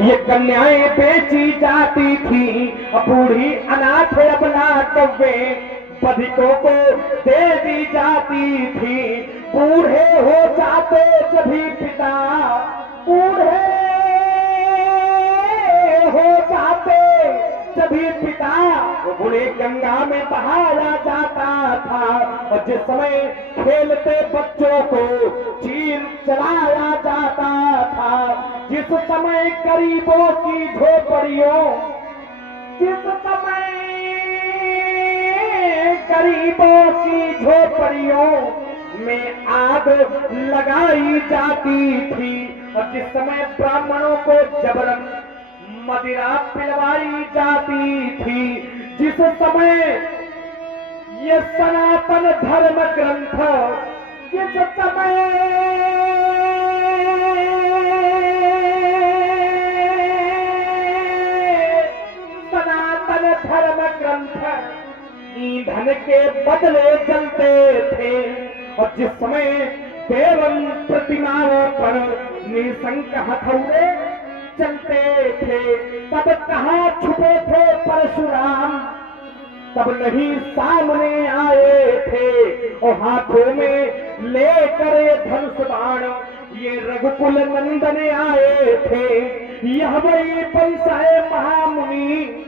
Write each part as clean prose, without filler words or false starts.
ये कन्याएं बेची जाती थी, बूढ़ी अनाथ अबला कव्वे बधिकों को दे दी जाती थी। बूढ़े हो जाते जभी पिता, बूढ़े हो जाते जभी पिता, वो बूढ़े गंगा में बहाया जाता था। और जिस समय खेलते बच्चों को चीर चलाया जाता था, जिस समय गरीबों की झोपड़ियों, जिस समय गरीबों की झोपड़ियों में आग लगाई जाती थी, और जिस समय ब्राह्मणों को जबरन मदिरा पिलवाई जाती थी, जिस समय ये सनातन धर्म ग्रंथ, जिस समय सनातन धर्म ग्रंथ ईंधन के बदले जलते थे, और जिस समय देवन प्रतिमाओं पर निशंक हथौड़े चलते थे, तब कहाँ छुपे थे परशुराम, तब नहीं सामने आए थे। और हाथों में लेकर धनुष बाण ये रघुकुल नंदन आए थे। यह वही पंसाए महामुनि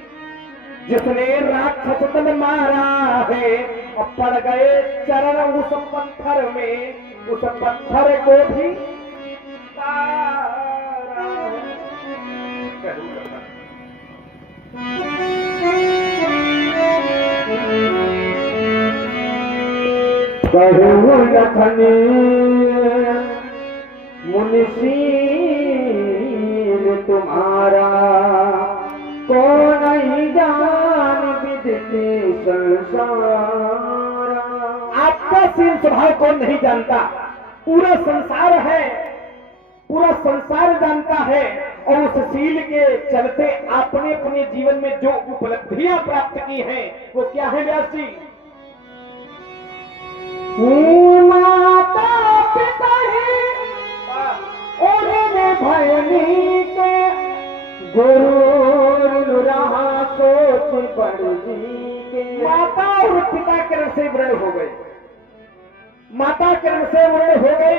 जिसने राक्षस दल मारा है, और पड़ गए चरण उस पत्थर में, उस पत्थर को भी कहू लखनी मुंशी तुम्हारा, कौन ही जान विदित संसार। आपका सील स्वभाव कौन नहीं जानता, पूरा संसार है, पूरा संसार जानता है। और उस सील के चलते आपने अपने जीवन में जो उपलब्धियां प्राप्त की हैं वो क्या है व्यास जी? माता पिता है उन्हें भयनी के, गुरु रहा सोच बड़ जी के। माता और पिता किरण से व्रण हो गए, माता किरण से व्रण हो गए।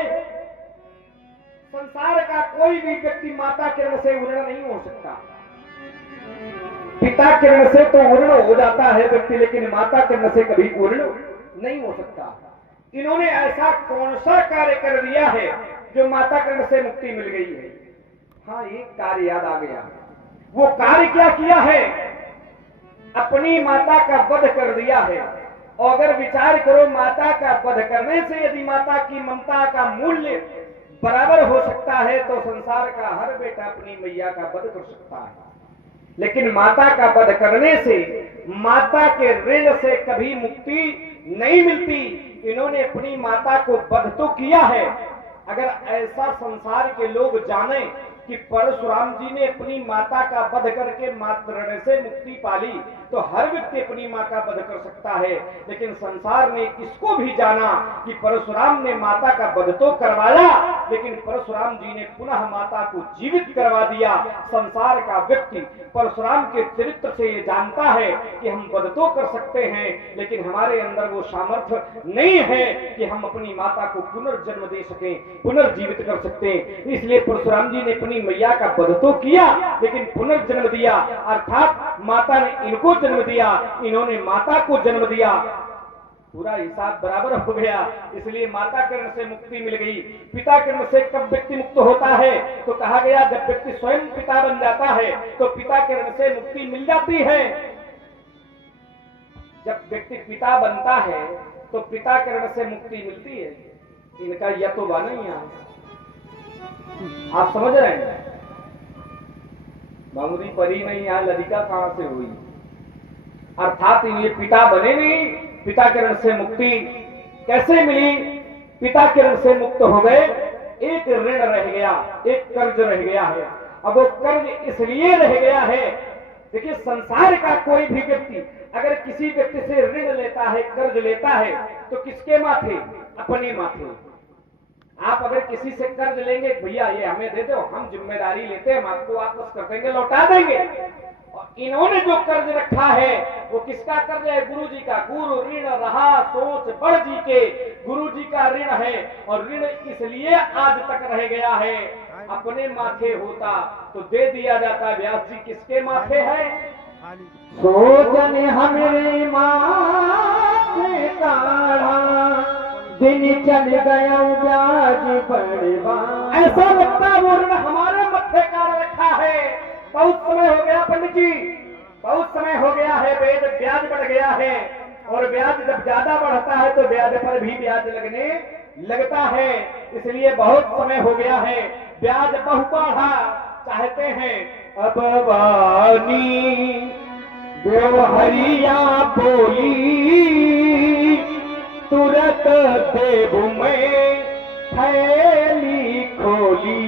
संसार का कोई भी व्यक्ति माता किरण से उर्ण नहीं हो सकता। पिता किरण से तो उर्ण हो जाता है व्यक्ति, लेकिन माता किरण से कभी उर्ण नहीं हो सकता। इन्होंने ऐसा कौन सा कार्य कर दिया है जो माता किरण से मुक्ति मिल गई है? हाँ, एक कार्य याद आ गया। वो कार्य क्या किया है? अपनी माता का वध कर दिया है। और अगर विचार करो, माता का वध करने से यदि माता की ममता का मूल्य बराबर हो सकता है तो संसार का हर बेटा अपनी मैया का वध कर सकता है। लेकिन माता का वध करने से माता के ऋण से कभी मुक्ति नहीं मिलती। इन्होंने अपनी माता को वध तो किया है। अगर ऐसा संसार के लोग जाने कि परशुराम जी ने अपनी माता का वध करके मातृ ऋण से मुक्ति पाली, तो हर व्यक्ति अपनी मां का वध कर सकता है। लेकिन संसार ने इसको भी जाना कि परशुराम ने माता का वध तो करवाया, लेकिन परशुराम जी ने पुनः माता को जीवित करवा दिया। संसार का व्यक्ति परशुराम के चरित्र से ये जानता है कि हम वध तो कर सकते हैं, लेकिन हमारे अंदर वो सामर्थ्य नहीं है कि हम अपनी माता को पुनर्जन्म दे सकें, पुनर्जीवित कर सकें। इसलिए परशुराम जी ने अपनी मैया का वध तो किया, लेकिन पुनर्जन्म दिया, अर्थात माता ने इनको जन्म दिया, इन्होंने माता को जन्म दिया। पूरा हिसाब बराबर हो गया। इसलिए माता किरण से मुक्ति मिल गई। पिता किरण से कब व्यक्ति मुक्त होता है? तो कहा गया जब व्यक्ति स्वयं पिता बन जाता है तो पिता किरण से मुक्ति मिल जाती है। जब व्यक्ति पिता बनता है तो पिता किरण से मुक्ति मिलती है। इनका यह तो बना ही है, आप समझ रहे हैं? बामुदी परी नहीं, यहां ललिका कहां से हुई? अर्थात ये पिता बने नहीं, पिता किरण से मुक्ति कैसे मिली? पिता किरण से मुक्त हो गए, एक ऋण रह गया, एक कर्ज रह गया है। अब वो कर्ज इसलिए रह गया है, देखिए संसार का कोई भी व्यक्ति अगर किसी व्यक्ति से ऋण लेता है, कर्ज लेता है, तो किसके माथे? अपने माथे। आप अगर किसी से कर्ज लेंगे, भैया ये हमें दे दो, हम जिम्मेदारी लेते हैं, हम आपको वापस कर देंगे, लौटा देंगे। और इन्होंने जो कर्ज रखा है वो किसका कर्ज है? गुरु जी का। गुरु ऋण रहा सोच बड़ जी के, गुरु जी का ऋण है। और ऋण इसलिए आज तक रह गया है, अपने माथे होता तो दे दिया जाता। व्यास जी किसके माथे है? सोचन हमरे माथे काढ़ा, दिन चल गया ब्याज बढ़वा। ऐसा लगता है वो ऋण हमारे मत्थे काढ़ रखा है। बहुत समय हो गया पंडित जी, बहुत समय हो गया है, ब्याज बढ़ गया है। और ब्याज जब ज्यादा बढ़ता है तो ब्याज पर भी ब्याज लगने लगता है। इसलिए बहुत समय हो गया है, ब्याज बहु बढ़ा चाहते हैं। अब वानी देवहरिया बोली, तुरत देव में थैली खोली।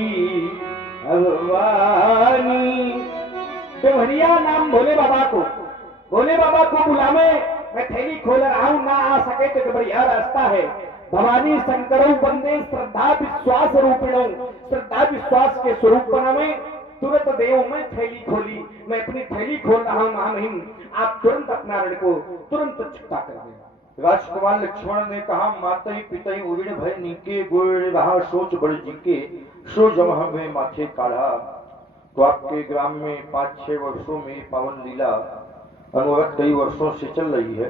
भवानी देवहरिया नाम भोले बाबा को, भोले बाबा को बुलावे, मैं थैली खोल रहा हूं, ना आ सके तो बढ़िया रास्ता है। भवानी शंकरों बंदे श्रद्धा विश्वास रूपिणों, श्रद्धा विश्वास के स्वरूप बनावे। तुरंत देव में थैली खोली, मैं अपनी थैली खोल रहा हूं महामहिम, आप तुरंत अपना ऋण को तुरंत चुकता कर देना। राजकुमार लक्ष्मण ने कहा, मातई पितई उविण भय नीके, गोड़ रहा सोच बड़ जीके, सो जम हमें माथे काढ़ा। तो आपके ग्राम में 5-6 वर्षों में पावन लीला अनवरत कई वर्षों से चल रही है।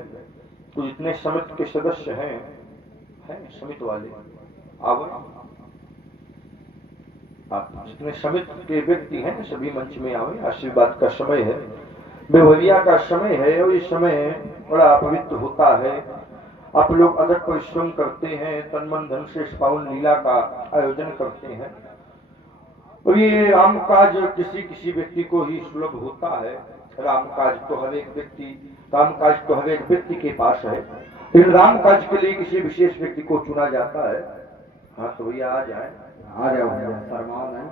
तो जितने समिति के सदस्य हैं समिति वाले आवे, आप जितने समिति के व्यक्ति हैं सभी मंच में आवे। आशीर्वाद का समय है, बेवरिया का समय है, और इस समय बड़ा पवित्र होता है। आप लोग अदक परिश्रम करते हैं, तन मन धन से इस पावन लीला का आयोजन करते हैं। और ये राम काज किसी किसी व्यक्ति को ही सुलभ होता है। राम काज तो हर एक व्यक्ति के पास है, लेकिन राम काज के लिए किसी विशेष व्यक्ति को चुना जाता है। हाँ तो भैया आ जाए, आ जाओ फरमाओ, नहीं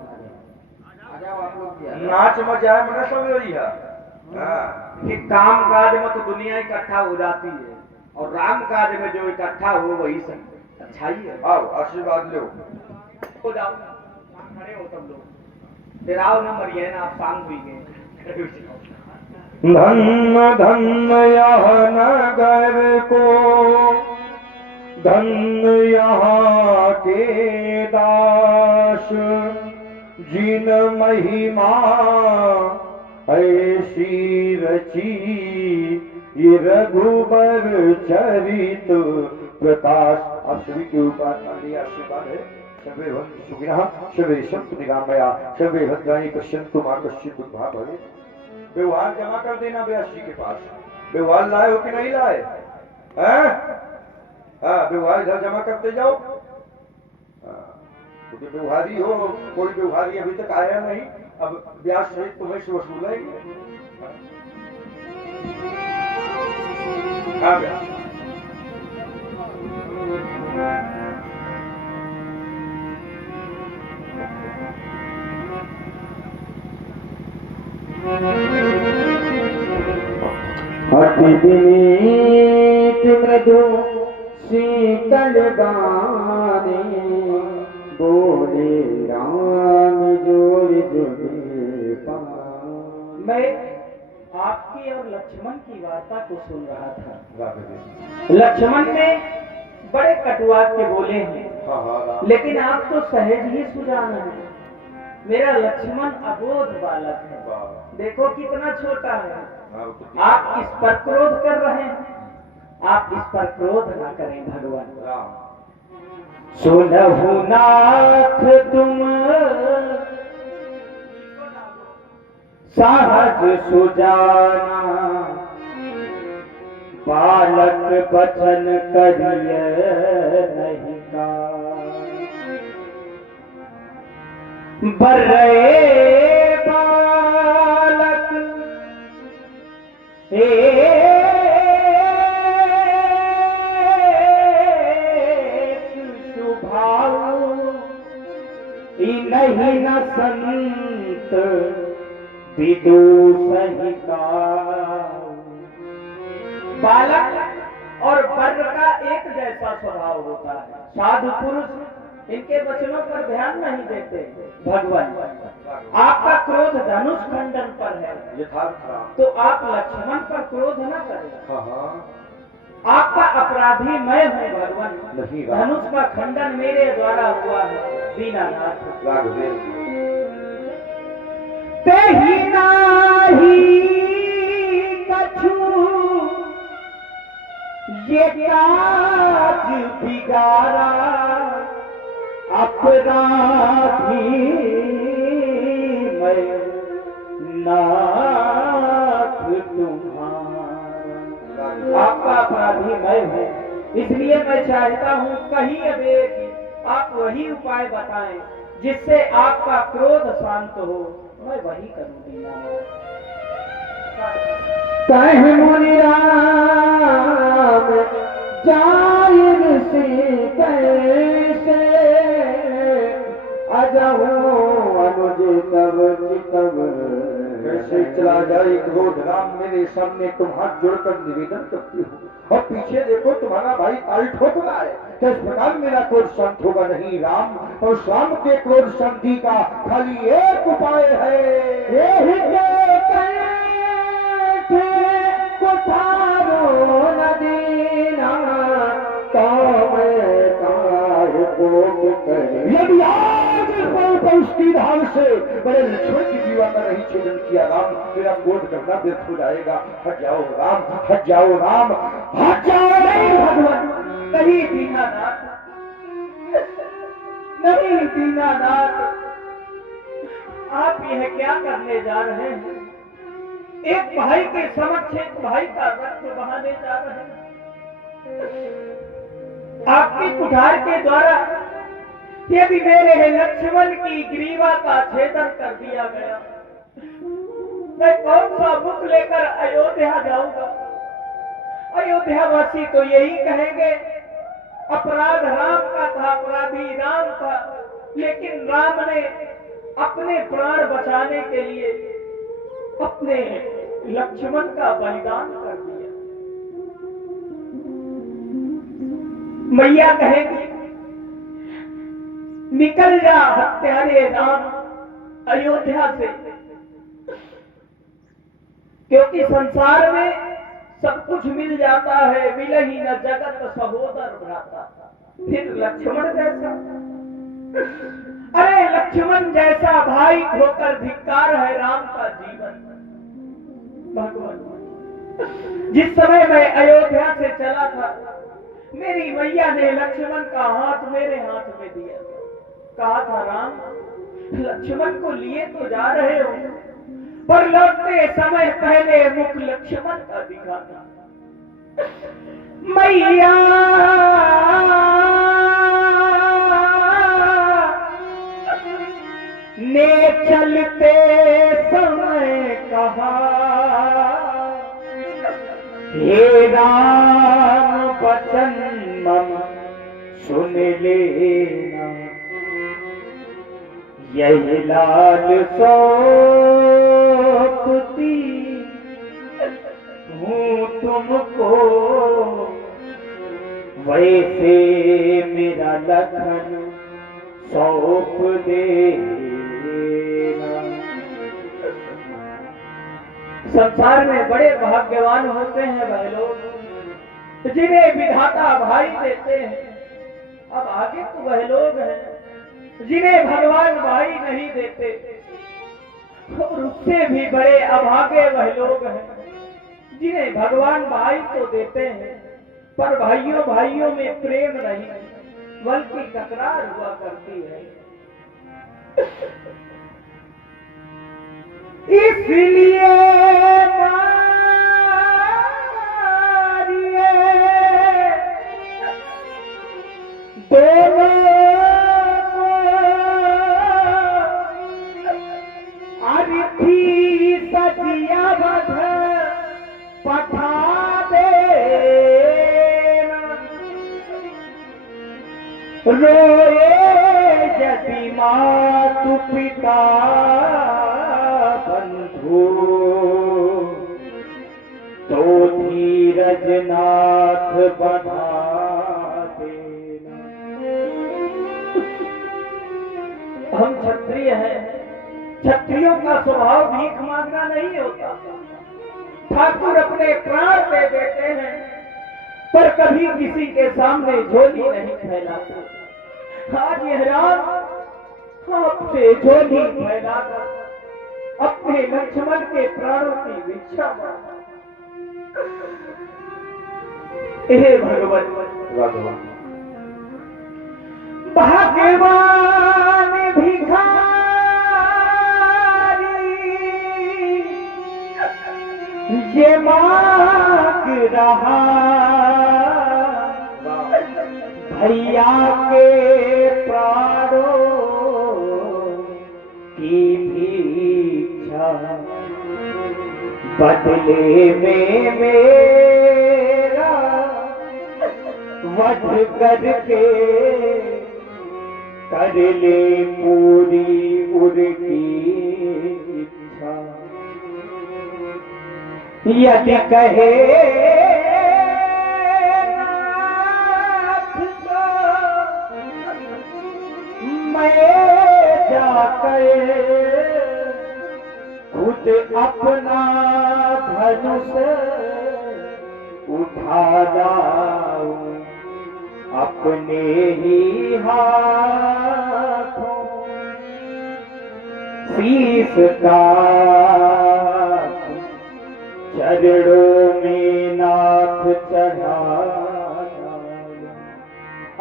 आ जाओ आप लोग। नाच मचाए मना सब रही है। कि काम काज में तो दुनिया इकट्ठा हो जाती है, और राम काज में जो इकट्ठा हो वही सब अच्छाई है। आओ आशीर्वाद लो। हो जाओ, खड़े हो सब लोग, डराओ ना, मरिए ना, आप शांत हुई गए। धन्य धन्य यह नगर को, धन्य यहाँ के दास, जिन महिमा ऐसी रची, ये रघुबर चरित प्रकाश। आप सभी के ऊपर आशीर्वाद है। सर्वे भवन्तु सुखिनः, सर्वे सन्तु निरामया, सर्वे भद्राणि पश्यन्तु मा कश्चित् दुर्भाग् भवेत्। व्यवहार जमा कर देना व्यास जी के पास। व्यवहार लाए हो कि नहीं लाए? हाँ, व्यवहार इधर जमा करते जाओ। क्योंकि व्यवहारी हो, कोई व्यवहारी अभी तक आया नहीं, अब ब्याज सहित तुम्हें से वसूलेंगे। हाँ ब्यास। अति विनीत मृदु शीतल गाने, बोले राम जोर जुगे पान। मैं आपकी और लक्ष्मण की वार्ता को सुन रहा था। लक्ष्मण ने बड़े कटुवाद के बोले हैं, लेकिन आप तो सहज ही सुजान है। मेरा लक्ष्मण अबोध बालक है, देखो कितना छोटा है। आप इस पर क्रोध कर रहे हैं, आप इस पर क्रोध ना करें भगवान। सुनहु नाथ तुम सहज सुजाना, बालक बचन करिए नहीं का। बर्रे बालक शुभाऊ, नहीं न संत विदु सहिता। बालक और वर का एक जैसा स्वभाव होता है। साधु पुरुष इनके वचनों पर ध्यान नहीं देते भगवान। आपका क्रोध धनुष खंडन पर है, यथार्थ राम। तो आप लक्ष्मण पर क्रोध न करें। हाँ हाँ, आपका अपराधी मैं हूँ भगवान, नहीं राम। धनुष का खंडन मेरे द्वारा हुआ है दीनानाथ। राघवेंद्र तेहि नाही कछु ये काज बिगाड़ा, अपराधी मैं नाथ तुम्हारा। आपका अपराधी मैं हूँ, इसलिए मैं चाहता हूँ कहीं अबे कि आप वही उपाय बताएं जिससे आपका क्रोध शांत हो, मैं वही करूँगी। कह मुनि राम जाहिर से कैसे, अजहू अनुज तब चितव कैसे चला जाए क्रोध राम, मेरे सामने तुम हाथ जोड़कर निवेदन करती हो और पीछे देखो तुम्हारा भाई ताल ठोक रहा है। किस प्रकार मेरा क्रोध शांत होगा? नहीं राम, और शाम के क्रोध शांति का खाली एक उपाय है। यही कुठारो नदीना तो मैं काय कोप करे। यदि आज उसकी धार से बड़े लक्ष्मण की जीवा का नहीं छेदन किया राम, मेरा क्रोध करना व्यर्थ हो जाएगा। हट जाओ राम, हट जाओ राम, हट जाओ। नहीं भगवान, नहीं दीनानाथ, नहीं दीनानाथ, आप यह क्या करने जा रहे हैं? एक भाई के समक्ष एक भाई का रक्त बहाने जा रहे हैं। आपकी कुठार के द्वारा यदि मेरे लक्ष्मण की ग्रीवा का छेदन कर दिया गया, मैं कौन सा मुख लेकर अयोध्या जाऊंगा? अयोध्यावासी तो यही कहेंगे अपराध राम का था, अपराधी राम था, लेकिन राम ने अपने प्राण बचाने के लिए अपने लक्ष्मण का बलिदान कर दिया। मैया कहेगी निकल जा हत्यारे राम अयोध्या से, क्योंकि संसार में सब कुछ मिल जाता है, मिल ही न जगत सहोदर भ्राता। फिर लक्ष्मण जैसा, अरे लक्ष्मण जैसा भाई होकर धिक्कार है राम का जीवन। भगवान, जिस समय मैं अयोध्या से चला था, मेरी मैया ने लक्ष्मण का हाथ मेरे हाथ में दिया, कहा था राम लक्ष्मण को लिए तो जा रहे हो, पर लौटते समय पहले मुख लक्ष्मण का दिखाना। मैया ने चलते समय कहा, हे राम बचन मम सुन लेना, यही लाल सौंपती हूँ तुमको, वैसे मेरा लखन सौंप देना। संसार में बड़े भाग्यवान होते हैं वह लोग जिन्हें विधाता भाई देते हैं। अब आगे तो वह लोग हैं जिन्हें भगवान भाई नहीं देते, और उससे भी बड़े अभागे वह लोग हैं जिन्हें भगवान भाई तो देते हैं, पर भाइयों भाइयों में प्रेम नहीं, बल्कि तकरार हुआ करती है। इसलिए दोनों अर्थी सजिया बध पठा देना, रोए यदि मातु पिता बंधु, तो धीरज नाथ बढ़ा देना। क्षत्रिय है, क्षत्रियों का स्वभाव भीख मांगना नहीं होता। ठाकुर अपने प्राण दे देते हैं पर कभी किसी के सामने झोली नहीं फैलाते। आज यह रात आपसे झोली फैलाकर अपने लक्ष्मण के प्राणों की भिक्षा मांगा। हे भगवान, भाग्यवान भिखारी ये मांग रहा भैया के प्राणों की भिक्षा, बदले में मेरा वध करके कर ले पूरी उनकी इच्छा। यदि कहे नाथ तो मैं जाकर खुद अपना धनुष उठा लाऊं अपने ही हाथों, शीश का चरणों में नाथ चढ़ा।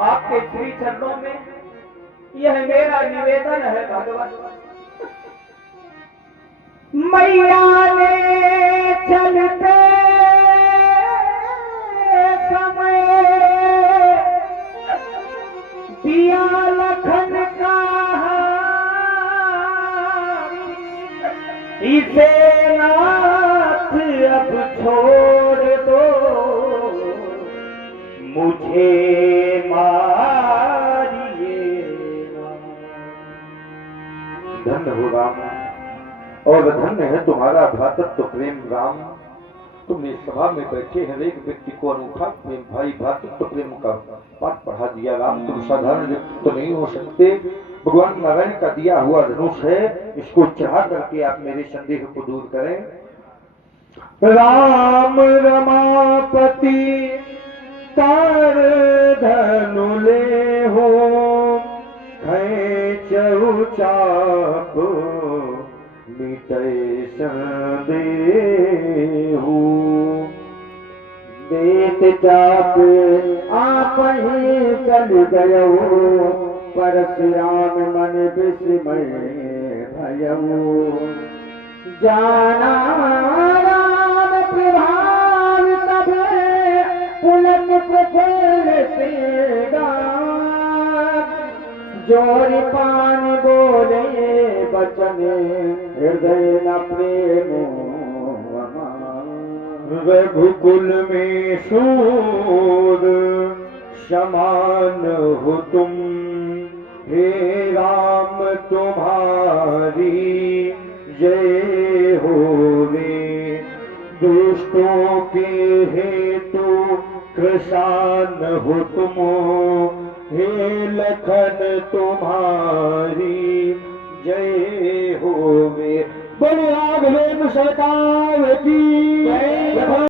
आपके श्री चरणों में यह मेरा निवेदन है भगवान। मैया ने चलते समय दिया लखन का इसे नाथ अब छोड़ दो मुझे मारिए ना। धन्य हो राम और धन्य है तुम्हारा भ्रातृत्व प्रेम राम। तुम इस सभा में बैठे हर एक व्यक्ति को अनूठा प्रेम भाई भ्रातृत्व प्रेम का पाठ पढ़ा दिया राम। तुम साधारण व्यक्ति तो नहीं हो सकते, भगवान नारायण का दिया हुआ धनुष है, इसको चढ़ा करके आप मेरे संदेह को दूर करें। राम रमापति तार धनु ले हो खैचऊ चाप मिटै संदेहु। देत चाप आप ही चल गयो परशुराम मन विस्मय भयऊ। जाना राम प्रभाव तब पुलक प्रफुल्ल सेगा जोर पान बोले बचने हृदय न प्रेम। रघुकुल में सूर समान हो तुम हे राम तुम्हारी जय होवे। दुष्टों के हेतु कृशान हो तुम हे लखन तुम्हारी जय होवे। बोलो राघवेंद्र सरकार की जय।